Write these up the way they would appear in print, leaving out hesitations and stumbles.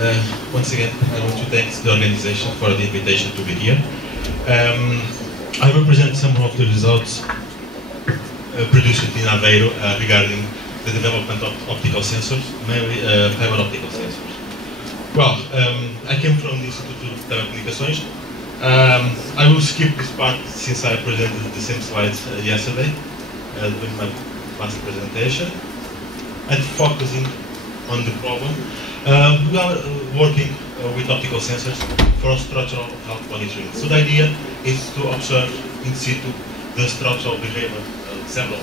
Once again, I want to thank the organization for the invitation to be here. I will present some of the results produced in Aveiro regarding the development of optical sensors, mainly fiber optical sensors. Well, I came from the Institute of Telecommunicações. I will skip this part since I presented the same slides yesterday during my last presentation, and focusing on the problem. We are working with optical sensors for structural health monitoring. So the idea is to observe in situ the structural behavior, several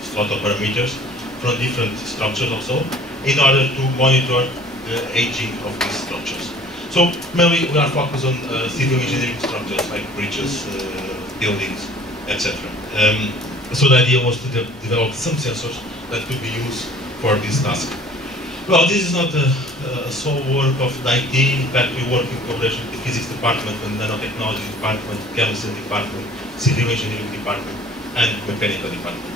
structural parameters from different structures also, in order to monitor the aging of these structures. So mainly we are focused on civil engineering structures like bridges, buildings, etc. So the idea was to develop some sensors that could be used for this task. Well, this is not a sole work of the IT. In fact, we work in cooperation with the physics department, and nanotechnology department, chemistry department, civil engineering department, and mechanical department.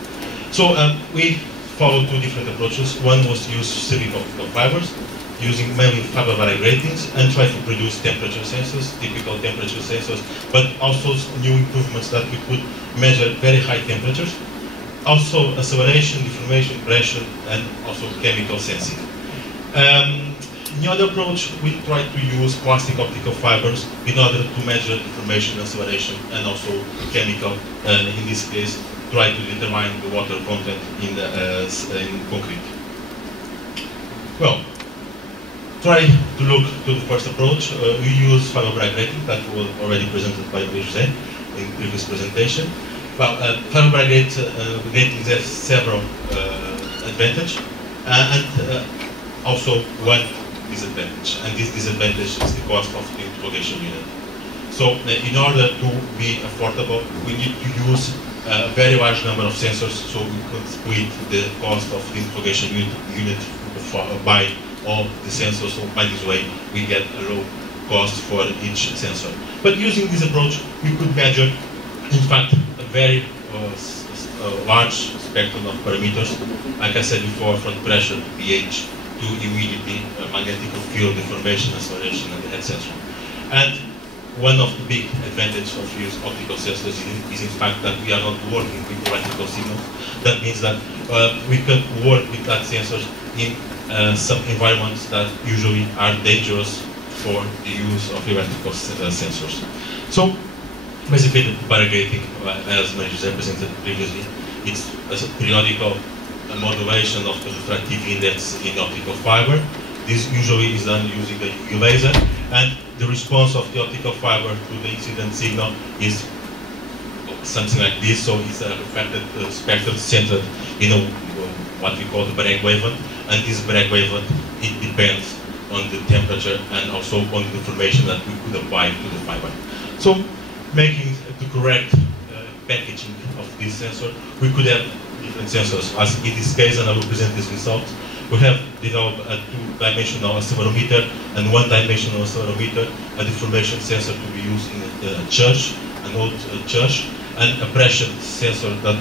So we followed two different approaches. One was to use specific optical fibers, using mainly fiber Bragg ratings, and try to produce temperature sensors, typical temperature sensors, but also new improvements that we could measure very high temperatures, also acceleration, deformation, pressure, and also chemical sensing. In the other approach, we try to use plastic optical fibers in order to measure deformation, acceleration, and also chemical, in this case, try to determine the water content in concrete. Well, try to look to the first approach. We use fiber Bragg rating that was already presented by José in previous presentation. Well, fiber Bragg ratings have several advantages, and also one disadvantage, and this disadvantage is the cost of the interrogation unit. So in order to be affordable, we need to use a very large number of sensors, so we could split the cost of the interrogation unit by all the sensors, so by this way we get a low cost for each sensor. But using this approach, we could measure, in fact, a very large spectrum of parameters, like I said before, from pressure, pH, to humidity, magnetic field, deformation, acceleration, and etc. And one of the big advantages of using optical sensors is in fact that we are not working with electrical signals. That means that we can work with that sensors in some environments that usually are dangerous for the use of electrical sensors. So basically, the Bragg rating, as José presented previously, it's a periodical modulation of the refractive index in optical fiber. This usually is done using the UV laser, and the response of the optical fiber to the incident signal is something like this. So it's a refracted spectrum centered in what we call the Bragg wavelength, and this Bragg wavelength, it depends on the temperature and also on the deformation that we could apply to the fiber. So making the correct packaging of this sensor, we could have different sensors. As in this case, and I will present this result, we have developed a two-dimensional accelerometer and one-dimensional accelerometer, a deformation sensor to be used in a church, an old church, and a pressure sensor that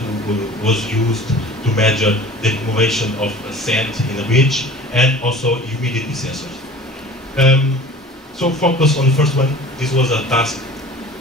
was used to measure the accumulation of sand in a beach, and also humidity sensors. So focus on the first one. This was a task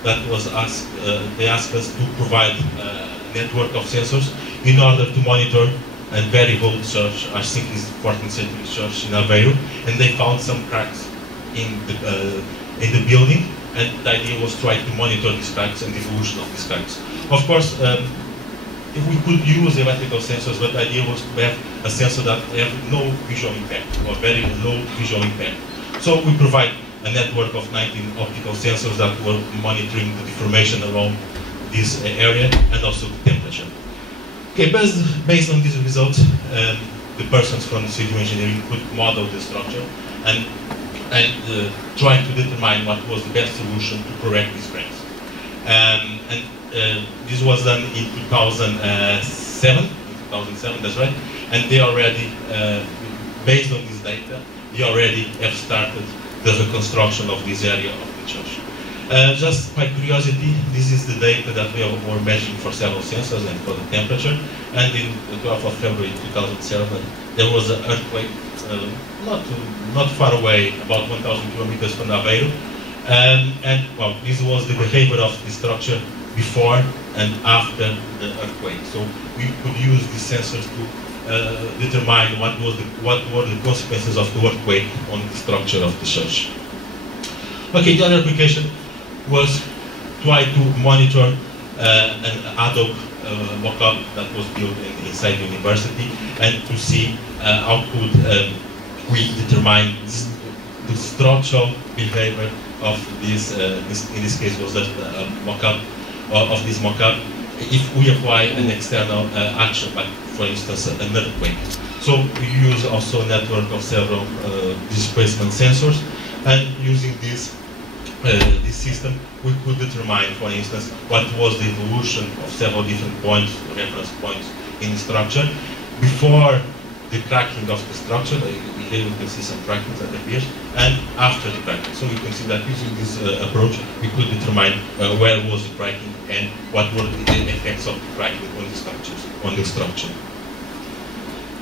that was asked. They asked us to provide a network of sensors in order to monitor a very old church. I think it's 14th century church in Aveiro, and they found some cracks in the building, and the idea was to try to monitor these cracks and the evolution of these cracks. Of course, if we could use electrical sensors, but the idea was to have a sensor that have no visual impact or very low visual impact. So we provide a network of 19 optical sensors that were monitoring the deformation along this area and also the temperature. Okay, based on these results, the persons from civil engineering could model the structure and try to determine what was the best solution to correct these cracks. This was done in 2007, that's right, and they already, based on this data, they already have started the reconstruction of this area of the church. Just by curiosity, this is the data that we were measuring for several sensors and for the temperature, and in the 12th of February 2007, there was an earthquake not far away, about 1,000 kilometers from Aveiro. And well, this was the behavior of the structure before and after the earthquake. So we could use these sensors to determine what were the consequences of the earthquake on the structure of the church. Okay, the other application was try to monitor an ad hoc mock-up that was built inside the university, and to see how could we determine the structural behavior of this, in this case was a mock-up of this mock-up, if we apply an external action, like for instance an earthquake. So we use also a network of several displacement sensors, and using this system we could determine, for instance, what was the evolution of several different points, reference points in the structure before the cracking of the structure. Here you can see some cracking that appears, and after the cracking. So you can see that using this approach we could determine where was the cracking and what were the effects of the cracking on the structure.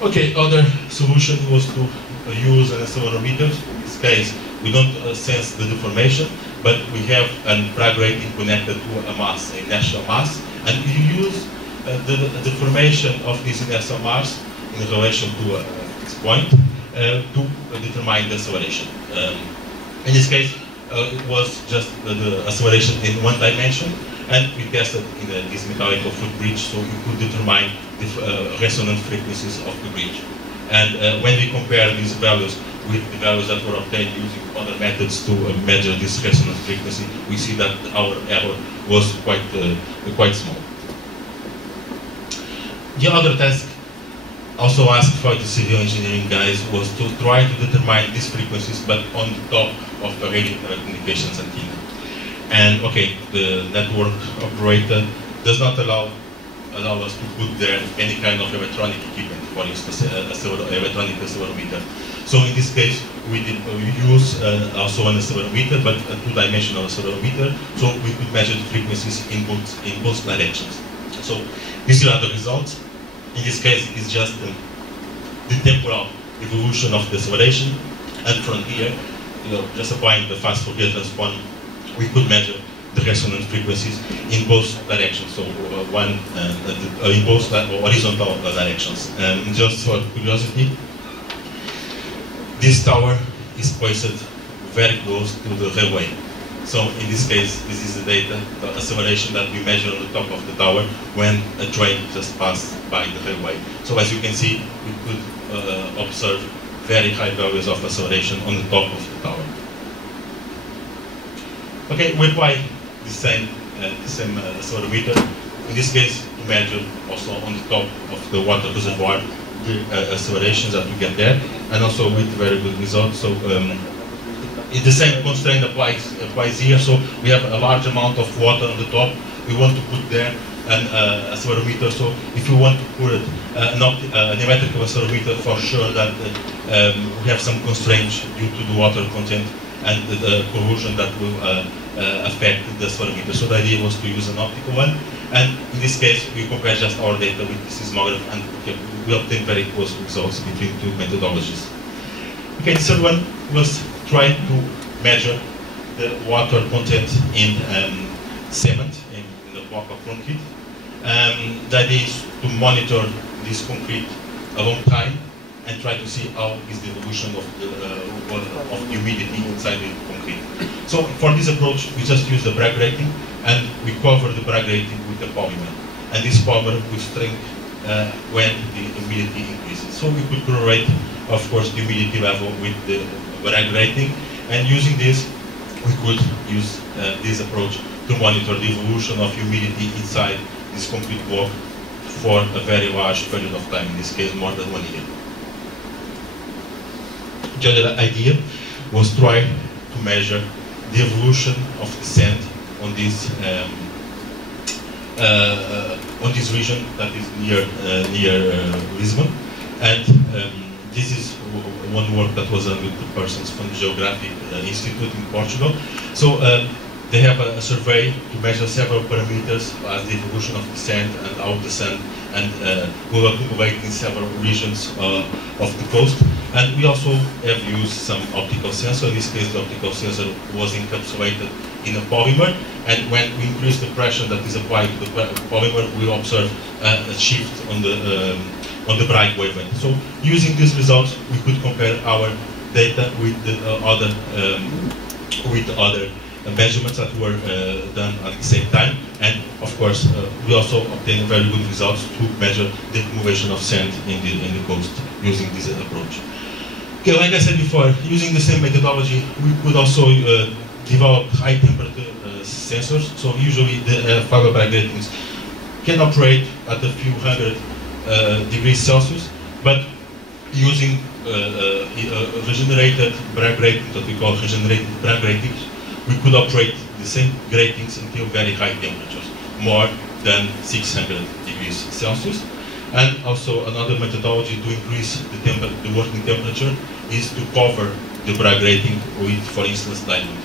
Okay, other solution was to use an accelerometer. In this case we don't sense the deformation, but we have a drag rating connected to a mass, a inertial mass, and you use the deformation of this inertial mass in relation to a fixed point to determine the acceleration. In this case, it was just the acceleration in one dimension, and we tested in this mechanical footbridge, so you could determine the resonant frequencies of the bridge. And when we compare these values with the values that were obtained using other methods to measure this resonant frequency, we see that our error was quite small. The other task also asked for the civil engineering guys was to try to determine these frequencies, but on the top of the radio telecommunications antenna. And okay, the network operator does not allow us to put there any kind of electronic equipment, for instance, electronic accelerometer. So in this case, we use also an accelerometer, but a two-dimensional accelerometer, so we could measure the frequencies in both directions. So these are the results. In this case, it's just the temporal evolution of the acceleration, and from here, just applying the fast Fourier transform, we could measure the resonant frequencies in both directions, so in both horizontal directions. And just for curiosity, this tower is placed very close to the railway. So in this case, this is the data, the acceleration that we measure on the top of the tower when a train just passed by the railway. So as you can see, we could observe very high values of acceleration on the top of the tower. Okay, we apply the same accelerometer, in this case to measure also on the top of the water reservoir the accelerations that we get there, and also with very good results. So the same constraint applies here. So we have a large amount of water on the top. We want to put there an accelerometer. So if you want to put an electrical accelerometer, for sure that we have some constraints due to the water content and the corrosion that will affect the accelerometer. So the idea was to use an optical one. And in this case, we compare just our data with the seismograph, and we obtain very close results between two methodologies. Okay, the third one was try to measure the water content in cement, in the block of concrete. The idea is to monitor this concrete a long time and try to see how is the evolution of the humidity inside the concrete. So for this approach, we just use the Bragg rating, and we cover the Bragg rating with the polymer. And this polymer will shrink when the humidity increases. So we could correlate, of course, the humidity level with the Bragg rating, and using this, we could use this approach to monitor the evolution of humidity inside this concrete block for a very large period of time, in this case more than 1 year. The other idea was try to measure the evolution of the sand on this region that is near Lisbon, and this is one work that was done with 2 persons from the Geographic Institute in Portugal. So they have a survey to measure several parameters as the evolution of the sand and how the sand and will accumulate in several regions of the coast. And we also have used some optical sensor. In this case, the optical sensor was encapsulated in a polymer, and when we increase the pressure that is applied to the polymer, we observe a shift on the bright wavelength. So using these results, we could compare our data with the other measurements that were done at the same time, and of course we also obtained very good results to measure the accumulation of sand in the coast using this approach. Okay, like I said before, using the same methodology, we could also develop high temperature sensors. So usually the fiber Bragg gratings can operate at a few hundred degrees Celsius, but using regenerated Bragg gratings, that we call regenerated Bragg gratings, we could operate the same gratings until very high temperatures, more than 600 degrees Celsius. And also another methodology to increase the working temperature is to cover the Bragg grating with, for instance, diamond.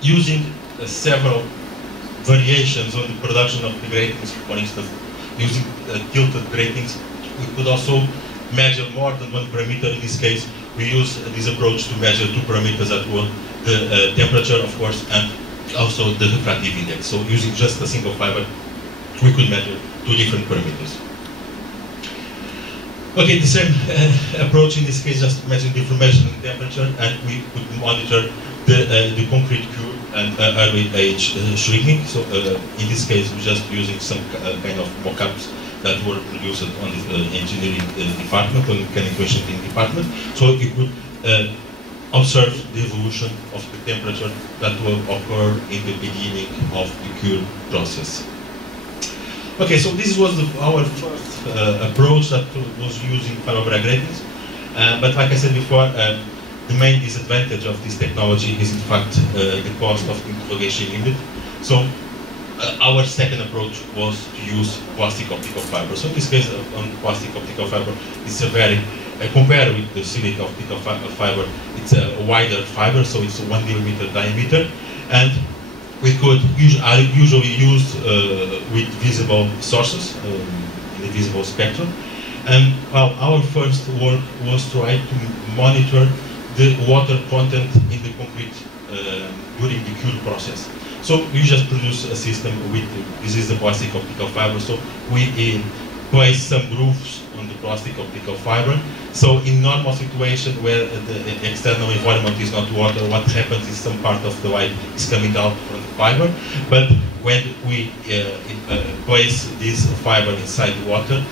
Using several variations on the production of the gratings, for instance, using tilted gratings, we could also measure more than one parameter. In this case, we use this approach to measure two parameters that were the temperature, of course, and also the refractive index. So using just a single fiber, we could measure two different parameters. Okay, the same approach in this case, just measuring the information in temperature, and we could monitor the concrete cure and early age shrinking. So in this case, we're just using some kind of mock-ups that were produced on the engineering department, on the mechanical engineering department. So you could observe the evolution of the temperature that will occur in the beginning of the cure process. Okay, so this was our first approach that was using fiber Bragg gratings. But like I said before, the main disadvantage of this technology is in fact the cost of the interrogation unit. So our second approach was to use plastic optical fiber. So in this case, on plastic optical fiber, it's a very, compared with the silica optical fiber, it's a wider fiber, so it's 1 millimeter diameter, and we could usually use with visible sources in the visible spectrum. And our first work was to try to monitor the water content in the concrete during the cure process. So we just produce a system with, this is the plastic optical fiber, so we place some grooves on the plastic optical fiber. So in normal situation where the external environment is not water, what happens is some part of the light is coming out from the fiber. But when we place this fiber inside the water,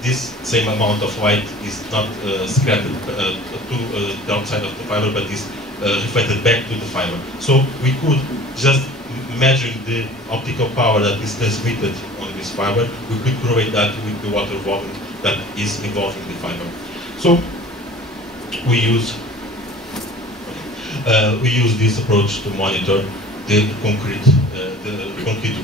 this same amount of light is not scattered to the outside of the fiber, but is reflected back to the fiber. So we could just measuring the optical power that is transmitted on this fiber, we could correlate that with the water volume that is involved in the fiber. So we use this approach to monitor the concrete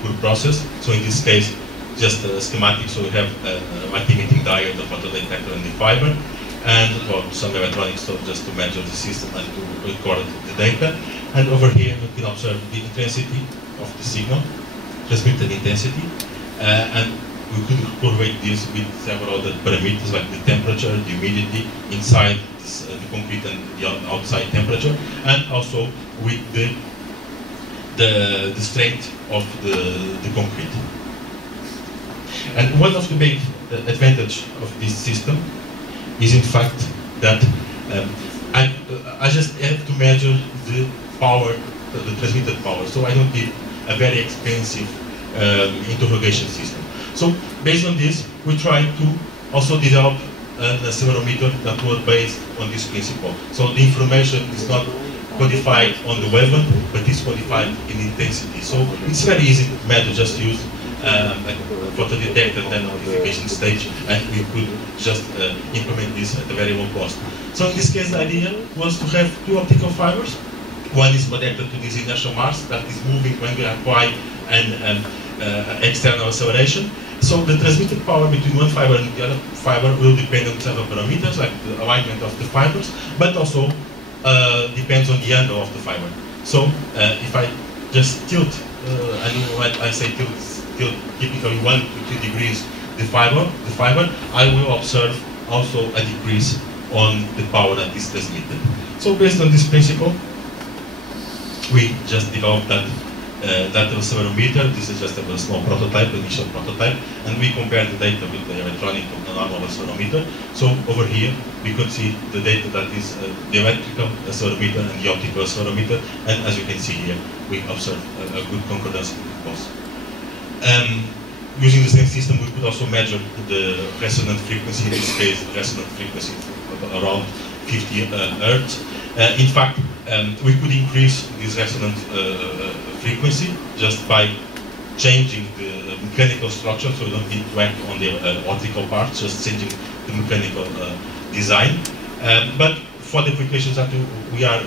cure process. So in this case, just a schematic. So we have a light emitting diode, the photodetector, and the fiber, and some electronics, so just to measure the system and to record the data. And over here we can observe the intensity of the signal, transmitted intensity, and we could correlate this with several other parameters like the temperature, the humidity inside this, the concrete and the outside temperature, and also with the strength of the concrete. And one of the big advantage of this system is in fact that I just have to measure the power, the transmitted power. So I don't need a very expensive interrogation system. So based on this, we try to also develop an accelerometer that was based on this principle. So the information is not codified on the wavelength, but it's codified in intensity. So it's very easy to measure, just use a photodetector and then notification stage, and we could just implement this at a very low cost. So in this case, the idea was to have two optical fibers. One is connected to this inertial mass that is moving when we apply an external acceleration, So the transmitted power between one fiber and the other fiber will depend on several parameters, like the alignment of the fibers, but also depends on the angle of the fiber. So if I just tilt, and when I say tilt typically 1 to 2 degrees the fiber, I will observe also a decrease on the power that is transmitted. So based on this principle, we just developed that accelerometer. This is just a small prototype, initial prototype, and we compare the data with the electronic or the normal accelerometer. So over here we could see the data that is the electrical accelerometer and the optical accelerometer, and as you can see here, we observe a good concordance in both. Using the same system, we could also measure the resonant frequency. In this case, the resonant frequency around 50 Hertz. In fact, we could increase this resonant frequency just by changing the mechanical structure, so we don't interact on the optical parts, just changing the mechanical design. But for the applications that we are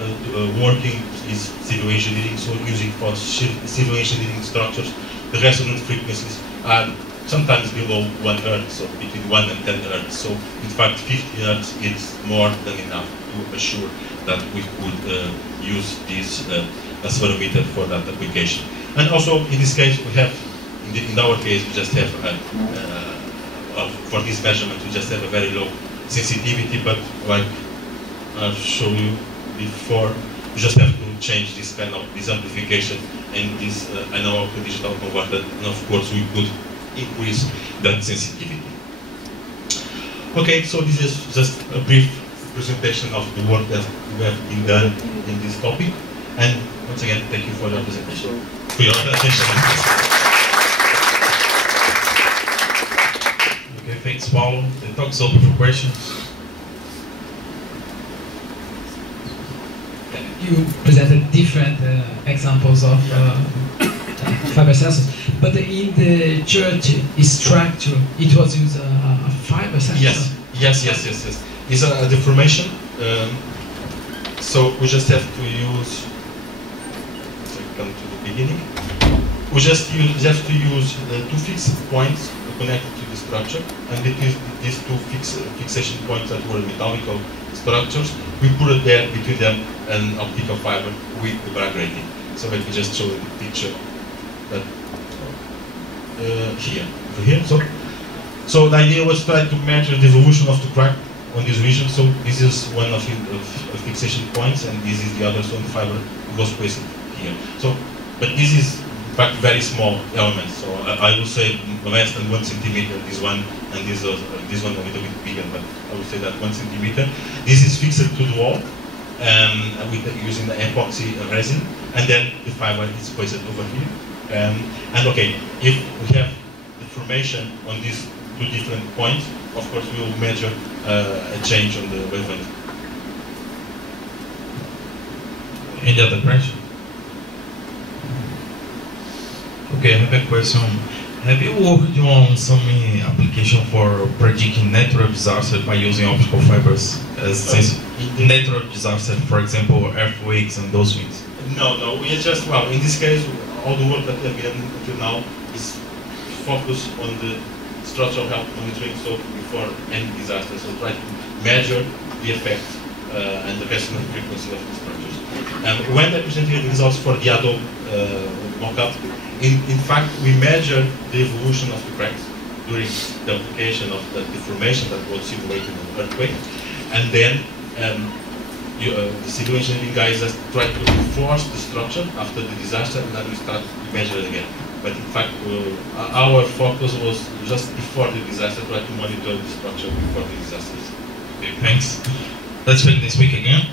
working is civil engineering, so using for civil engineering structures, the resonant frequencies are sometimes below 1 Hertz, so between 1 and 10 Hertz. So in fact 50 Hertz is more than enough to assure that we could use this accelerometer for that application. And also in this case we have, in our case, we just have, for this measurement we just have a very low sensitivity, but like I've shown you before, we just have to change this kind of amplification and this analog to digital converter, and of course we could increase that sensitivity. Okay, so this is just a brief presentation of the work that we have been done in this topic, and once again thank you for your presentation, for your attention. Okay, thanks Paulo. The talk is open for questions. You presented different examples of fiber sensors, but in the church structure, it was used a fiber sensor. Yes. It's a deformation. So we just have to use. So come to the beginning. We just have to use two fixed points connected to the structure, and between these two fixation points that were mechanical structures, we put it there between them an optical fiber with the Bragg grating. So let me just show you the picture that here. So the idea was to try to measure the evolution of the crack on this region. So this is one of the fixation points, and this is the other. So the fiber was placed here. So, but this is in fact very small elements. So I would say less than 1 centimeter. This one and this one a little bit bigger, but I would say that 1 centimeter. This is fixed to the wall using the epoxy resin, and then the fiber is placed over here. And okay, if we have deformation on these two different points, of course we will measure a change on the wavelength. Any other question? Okay, I have a question. Have you worked on some application for predicting natural disasters by using optical fibers as natural disasters, for example, earthquakes and those things? No, we are just, well, in this case, all the work that we have done until now is focused on the structural health monitoring, so before any disaster, so try to measure the effect and the resonant frequency of the structures. When I presented the results for the Adobe mock-up, in fact, we measured the evolution of the cracks during the application of the deformation that was simulated in the earthquake, and then the civil engineering guys just try to reinforce the structure after the disaster, and then we start to measure it again. But in fact, our focus was just before the disaster, try to monitor the structure before the disasters. Okay, thanks. Let's finish this week again.